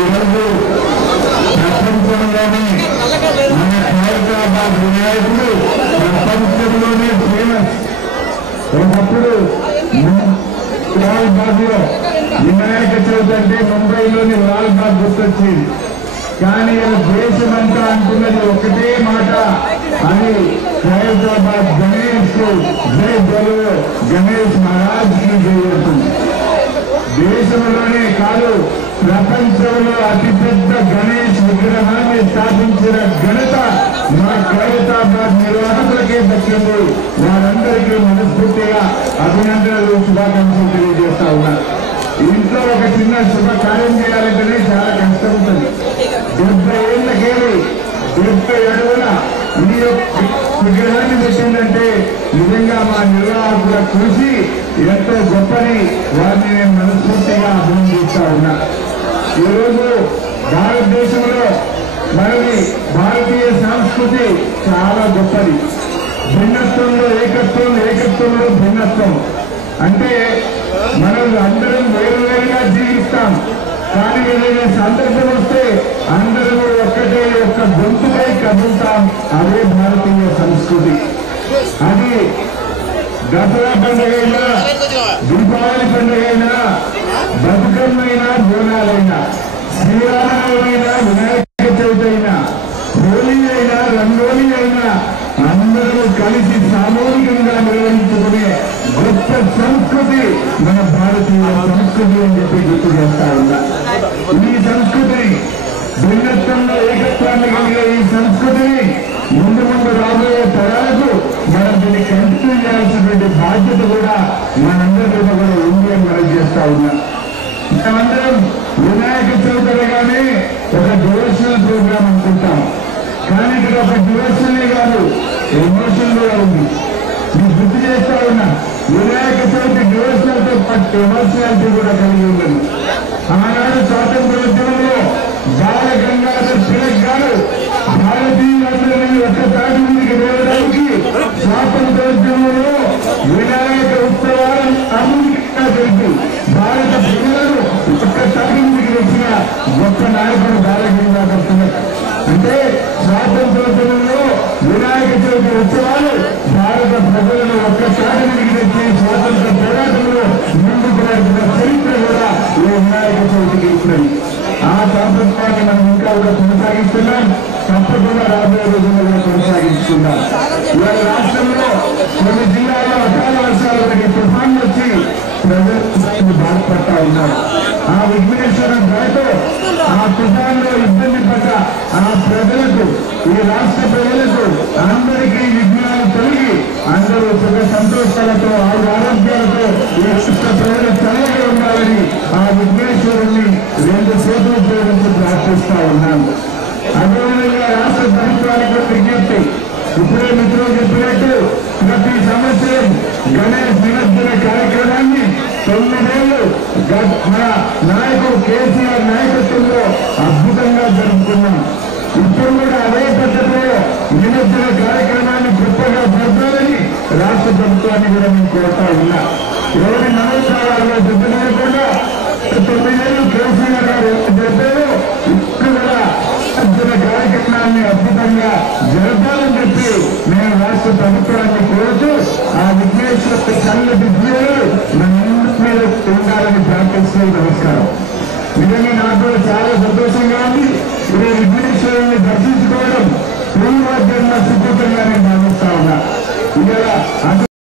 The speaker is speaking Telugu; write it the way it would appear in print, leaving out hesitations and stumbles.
ఈరోజు ప్రపంచంలోనే మన హైదరాబాద్ వినాయకుడు ప్రపంచంలోనే ఫేమస్. ఒకప్పుడు లాల్ బాగ్ లో వినాయక చవితి అంటే ముంబైలోని లాల్ బాగ్ గుర్తొచ్చేది. కానీ దేశమంతా అంటున్నది ఒకటే మాట, అని హైదరాబాద్ గణేష్ కు జై బోలో, గణేష్ మహారాజ్ కి జై అవుతుంది. దేశంలోనే కాదు ప్రపంచంలో అతిపెద్ద గణేష్ విగ్రహాన్ని స్థాపించిన ఘనత మా ఖైరతాబాద్ నిర్వాహకులకే దక్కింది. వారందరికీ మనస్ఫూర్తిగా అభినందనలు, శుభాకాంక్షలు తెలియజేస్తా ఉన్నారు. ఇంట్లో ఒక చిన్న శుభకార్యం చేయాలంటేనే చాలా కష్టం ఉంటుంది. 70 ఏళ్లకేమి 70 అడుగుల మీ యొక్క విగ్రహాన్ని పెట్టిందంటే నిజంగా మా నిర్వాహకుల కృషి ఎంతో గొప్పని వారిని నేను మనస్ఫూర్తిగా అభినందిస్తా ఉన్నా. ఈరోజు భారతదేశంలో మనది భారతీయ సంస్కృతి చాలా గొప్పది. భిన్నత్వంలో ఏకత్వం, ఏకత్వంలో భిన్నత్వం. అంటే మనం అందరం వేరువేరుగా జీవిస్తాం, కానీ ఏదైనా సందర్భం వస్తే అందరూ ఒక్కటే ఒక్క గొంతుపై కదులుతాం. అదే భారతీయ సంస్కృతి. అది దసరా పండుగ అయినా, దీపావళి పండుగ అయినా, బతుకమ్మైనా, బోనాలైనా, శ్రీరామనవమైనా, వినాయక చవితి అయినా, హోలీ అయినా, రంగోలీ అయినా అందరూ కలిసి సామూహికంగా నిర్వహించుకునే గొప్ప సంస్కృతి మన భారతీయ సంస్కృతి అని చెప్పి గుర్తు చేస్తా ఉన్నా. ఈ సంస్కృతిని, భిన్నత్వంలో ఏకత్వాన్ని కలిగే ఈ సంస్కృతిని ముందు ముందు రాబోయే తరాలకు మనం దీన్ని కంటిన్యూ చేయాల్సినటువంటి బాధ్యత కూడా మనందరి మీద కూడా ఉంది అని మనం చేస్తా ఉన్నాం. మేమందరం వినాయక చవితిగానే ఒక డివోషనల్ ప్రోగ్రామ్ అనుకుంటాం, కానీ ఇక్కడ ఒక డివోషనే కాదు, ఎమోషన్ కూడా ఉంది. మీకు గుర్తు చేస్తా ఉన్నా, వినాయక చవితి డివోషనల్ తో పాటు ఎమోషనాలిటీ కూడా కలిగి ఉన్నది. ఆనాడు స్వాతంత్రోద్యమంలో బాల గంగాధర్ తిలక్ గారు భారతీయులందరినీ ఒక్క తాటి మీదకి వెళ్ళడానికి స్వాతంత్రోద్యమంలో వినాయక ఉత్సవాలను అమూల్యంగా జరిపి భారత ప్రజలను ఒక్క తాటి మీదకి వచ్చిన గొప్ప నాయకుడు బాల గంగాధర్ తిలక్. అంటే స్వాతంత్రోద్యమంలో వినాయక చవితి ఉత్సవాలు భారత ప్రజలను ఒక్క తాటి మీదకి తెచ్చి స్వాతంత్ర పోరాటంలో ముందుకు నడిపిన చరిత్ర కూడా ఈ వినాయక చవితికి ఇచ్చినది. ఆ సంప్రదాయాన్ని మనం ఇంకా కూడా కొనసాగిస్తున్నాం, తప్పకుండా రాబోయే రోజుల్లో కూడా కొనసాగిస్తున్నాం. ఇవాళ రాష్ట్రంలో కొన్ని జిల్లాల్లో అకాల వర్షాలు తుఫాన్లు వచ్చి ప్రజలు బాధపడతా ఉన్నారు. ఆ విఘ్నేశ్వర దయతో ఆ తుఫాన్లో ఇబ్బంది పడ్డ ఆ ప్రజలకు, ఈ రాష్ట్ర ప్రజలకు అందరికీ విఘ్నాలు తొలగి అందరూ సుఖ సంతోషాలతో, ఆరోగ్యాలతో ఈ రాష్ట్ర ప్రజలు చల్లగా ఉండాలని ఆ విఘ్నేశ్వరుణ్ణి 2 చేతులు ఉపయోగించి ప్రార్థిస్తా ఉన్నాను. అదేవిధంగా రాష్ట్ర ప్రభుత్వానికి విజ్ఞప్తి, ఇప్పుడే మిత్రులు చెప్పినట్టు ప్రతి సంవత్సరం గణేష్ నిమజ్జన కార్యక్రమాన్ని 9 ఏళ్లు మన నాయకుడు కేసీఆర్ నాయకత్వంలో అద్భుతంగా జరుపుకున్నాం. ఇప్పుడు కూడా అదే పద్ధతిలో నిమజ్జన కార్యక్రమాన్ని గొప్పగా జరపాలని రాష్ట్ర ప్రభుత్వాన్ని కూడా నేను కోరుతా ఉన్నా. ఎవరి నమస్కారాల్లో దెబ్బతినకుండా 9 ఏళ్లు కేసీఆర్ గారు చెప్పారు, ఇప్పుడు కూడా నిమజ్జన కార్యక్రమాన్ని అద్భుతంగా జరపాలని చెప్పి నేను రాష్ట్ర ప్రభుత్వాన్ని కోరుతూ ఆ విఘ్నేశ్వర చల్లటి జీవులు మనందరి మీద ఉండాలని ప్రార్థిస్తూ నమస్కారం. నిజంగా నాకు చాలా సంతోషంగా